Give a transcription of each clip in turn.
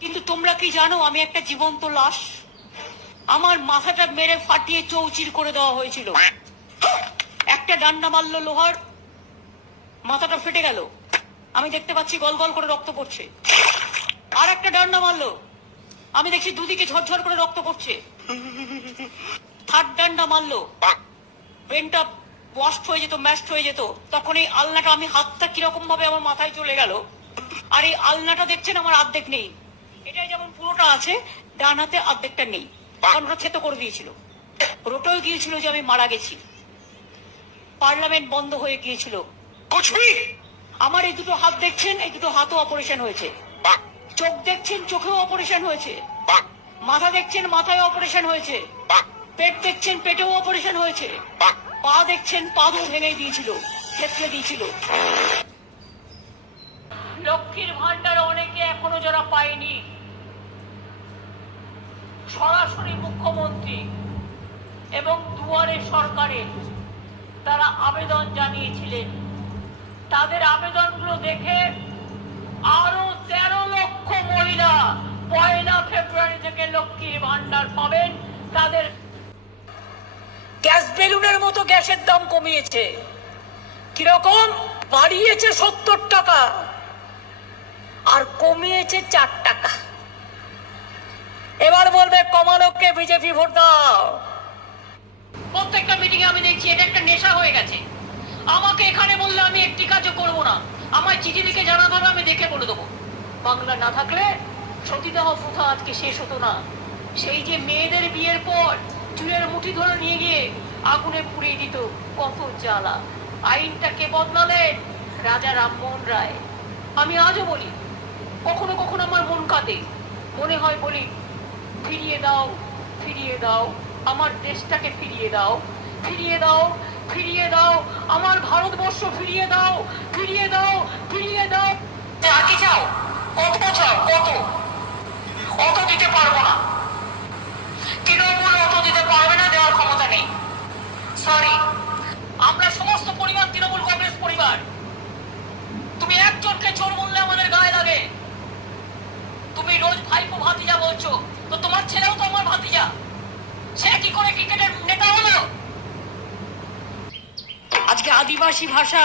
কিন্তু তোমরা কি জানো, আমি একটা জীবন্ত লাশ? আমার মাথাটা মেরে ফাটিয়ে চৌচির করে দেওয়া হয়েছিল। একটা ডান্ডা মারলো লোহার, মাথাটা ফেটে গেল। আমি দেখতে পাচ্ছি গল গল করে রক্ত পড়ছে। আর একটা ডান্ডা মারলো। আমি দেখছি দুদিকে ঝরঝর করে রক্ত পড়ছে। থার্ড ডান্ডা মারলো। ব্রেনটা ওয়াস্ট হয়ে যেত ম্যাস্ট হয়ে যেত। তখন এই আলনাটা আমি হাতটা কীরকম ভাবে আমার মাথায় চলে গেল। আর এই আলনাটা দেখছেন, আমার অর্ধেক নেই। পুরোটা আছে ডান হাতে অর্ধেকটা নেই। কারণ ওটা থেতো করে দিয়েছিল। রোটাও গিয়েছিল যে আমি মারা গেছি। পার্লামেন্ট বন্ধ হয়ে গিয়েছিল। আমার এই দুটো হাত দেখছেন এই দুটো হাতও অপারেশন হয়েছে। চোখ দেখছেন চোখেও অপারেশন হয়েছে। মাথা দেখছেন মাথায় অপারেশন হয়েছে। পেট দেখছেন পেটেও অপারেশন হয়েছে। পা দেখছেন পাদও ভেঙে দিয়েছিল ক্ষেত্রে দিয়েছিল। লক্ষ্মীর ভান্ডার অনেকে এখনও যারা পায়নি। সরাসরি মুখ্যমন্ত্রী এবং দুয়ারে সরকারের তারা আবেদন জানিয়েছিলেন। তাদের আবেদনগুলো দেখে আরও তেরো লক্ষ মহিলা পয়লা ফেব্রুয়ারি থেকে লক্ষ্মীর ভান্ডার পাবেন। তাদের গ্যাস বেলুনের মতো গ্যাসের দাম কমিয়েছে। কীরকম? বাড়িয়েছে সত্তর টাকা। আর কমিয়েছে চার টাকা। এবার বলবে কমালোককে বিজেপি ভোট দাও। প্রত্যেকটা মিটিং আমি দেখছি এটা একটা নেশা হয়ে গেছে। আমাকে এখানে বললে আমি একটি কাজও করব না। আমার চিঠি লিখে জানাতে হবে, আমি দেখে বলে দেবো। বাংলা না থাকলে সতীদাহ প্রথা আজকে শেষ হতো না। সেই যে মেয়েদের বিয়ের পর চুলের মুঠি ধরে নিয়ে গিয়ে আগুনে পুড়িয়ে দিত কত জ্বালা। আইনটাকে বদলালেন রাজা রামমোহন রায়। আমি আজও বলি, কখনো কখনো আমার মন কাঁদে। মনে হয় বলি ফিরিয়ে দাও ফিরিয়ে দাও। আমার দেশটাকে ফিরিয়ে দাও ফিরিয়ে দাও ফিরিয়ে দাও। আমার ভারতবর্ষ ফিরিয়ে দাও ফিরিয়ে দাও ফিরিয়ে দাও। আর কি চাও কত চাও কত অত দিতে পারব না। তৃণমূল অত দিতে পারবে না, দেওয়ার ক্ষমতা নেই। সরি আমরা সমস্ত পরিবার তৃণমূল কংগ্রেস পরিবার। তুমি একজনকে চোর বললে আমাদের গায়ে লাগে। তুমি রোজ ভাইপো ভাতিজা বলছো তো তোমার ছেলেও তো আমার ভাতিজা সে কি করে ক্রিকেটের নেতা হলো আজকে আদিবাসী ভাষা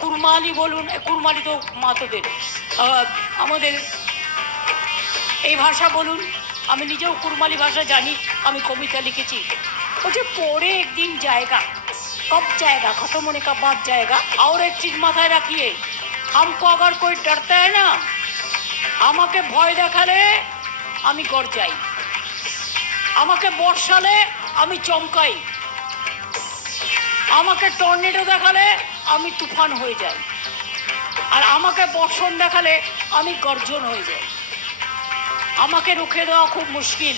কুরমালি বলুন এ, কুরমালি তো মাতোদের আহ, আমাদের এই ভাষা বলুন আমি নিজেও কুরমালি ভাষা জানি আমি কবিতা লিখেছি বলছে পরে একদিন জায়গা कब जाएगा खत्म होने का बाद जाएगा और एक चीज মাথায় রাখিয়ে हमको अगर कोई डरता है ना আমাকে ভয় দেখালে আমি গর্জাই আমাকে বর্ষালে আমি চমকাই। আমাকে টর্নেডো দেখালে আমি তুফান হয়ে যাই। আর আমাকে বর্ষণ দেখালে আমি গর্জন হয়ে যাই। আমাকে রুখে দেওয়া খুব মুশকিল।